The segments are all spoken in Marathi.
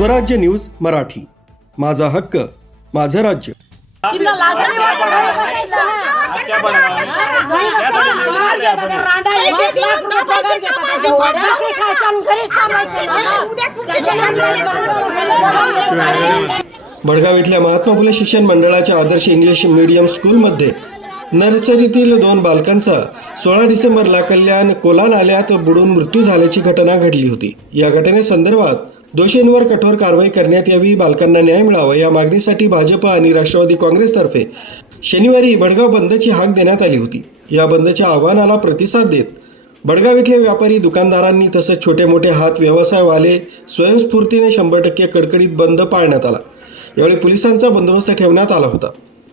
स्वराज्य न्यूज मराठी, माझा हक्क माझं राज्य. भडगाव इथल्या महात्मा फुले शिक्षण मंडळाच्या आदर्श इंग्लिश मीडियम स्कूलमध्ये नर्सरीतील 2 बालकांचा 16 डिसेंबरला कल्याण कोला नाल्यात बुडून मृत्यू झाल्याची घटना घडली होती. या घटनेसंदर्भात दोषींवर कठोर कारवाई करण्यात यावी, बालकांना न्याय मिळावा या मागणीसाठी भाजप आणि राष्ट्रवादी काँग्रेसतर्फे शनिवारी भडगाव बंदची हाक देण्यात आली होती. या बंदच्या आवाहनाला प्रतिसाद देत भडगाव इथले व्यापारी, दुकानदारांनी तसंच छोटे मोठे हात व्यवसायवाले स्वयंस्फूर्तीने 100% कडकडीत बंद पाळण्यात आला. यावेळी पोलिसांचा बंदोबस्त ठेवण्यात आला होता.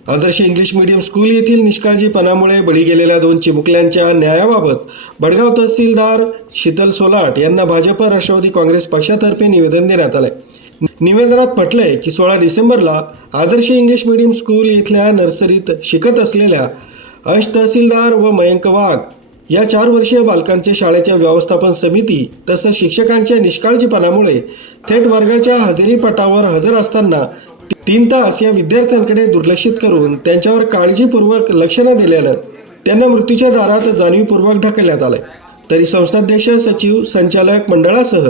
आदर्श इंग्लिश मीडियम स्कूल येथील निष्काळजीपणामुळे बळी गेलेल्या 2 चिमुकल्यांच्या न्यायाबाबत भडगाव तहसीलदार शीतल सोलाट यांना भाजप राष्ट्रवादी काँग्रेस पक्षातर्फे निवेदन देण्यात आले. निवेदनात म्हटलंय की 16 डिसेंबरला आदर्श इंग्लिश मीडियम स्कूल येथल्या नर्सरीत शिकत असलेल्या अंश तहसीलदार व मयंक वाघ या 4 वर्षीय बालकांचे शाळेच्या व्यवस्थापन समिती तसंच शिक्षकांच्या निष्काळजीपणामुळे थेट वर्गाच्या हजेरीपटावर हजर असताना 3 तास या विद्यार्थ्यांकडे दुर्लक्षित करून त्यांच्यावर काळजीपूर्वक लक्ष न दिल्यानं त्यांना मृत्यूच्या दारात जाणीवपूर्वक ढकलण्यात आलंय. तरी संस्थाध्यक्ष, सचिव, संचालक मंडळासह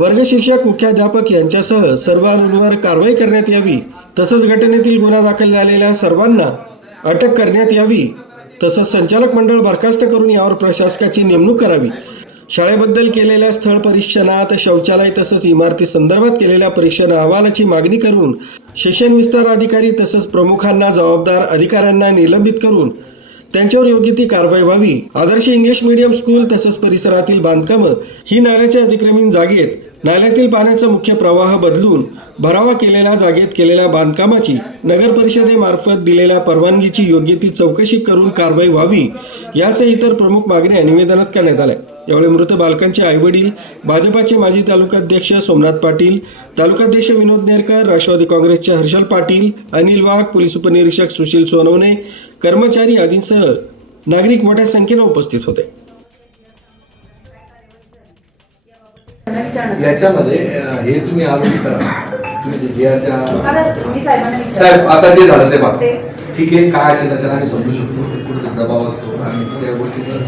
वर्ग शिक्षक, मुख्याध्यापक यांच्यासह सर्वांवर कारवाई करण्यात यावी. तसंच घटनेतील गुन्हा दाखल झालेल्या सर्वांना अटक करण्यात यावी. तसंच संचालक मंडळ बरखास्त करून यावर प्रशासकाची नेमणूक करावी. शाळेबद्दल केलेल्या स्थळ परीक्षणात शौचालय तसंच इमारती संदर्भात केलेल्या परीक्षण अहवालाची मागणी करून शिक्षण विस्तार अधिकारी तसंच प्रमुखांना, जबाबदार अधिकाऱ्यांना निलंबित करून त्यांच्यावर योग्य ती कारवाई व्हावी. आदर्श इंग्लिश मीडियम स्कूल तसंच परिसरातील बांधकामं ही नाल्याच्या अतिक्रमित जागेत नाल्यातील पाण्याचा मुख्य प्रवाह बदलून भरावा केलेल्या जागेत केलेल्या बांधकामाची नगर परिषदेमार्फत दिलेल्या परवानगीची योग्य ती चौकशी करून कारवाई व्हावी यासह इतर प्रमुख मागण्या निवेदनात करण्यात आल्या. यावेळी मृत बालकांचे आईवडील, भाजपाचे माजी तालुकाध्यक्ष सोमनाथ पाटील, तालुकाध्यक्ष विनोद नेरकर, राष्ट्रवादी काँग्रेसचे हर्षल पाटील, अनिल वाघ, पोलीस उपनिरीक्षक सुशील सोनवणे, कर्मचारी आदींसह नागरिक मोठ्या संख्येने उपस्थित होते. याच्यामध्ये हे तुम्ही आरोग्य करा, तुम्ही साहेब आता जे झालं ते बघा, ठीक आहे. काय असेल त्याच्याला आम्ही समजू शकतो, कुठे दबाव असतो आणि त्या गोष्टीचं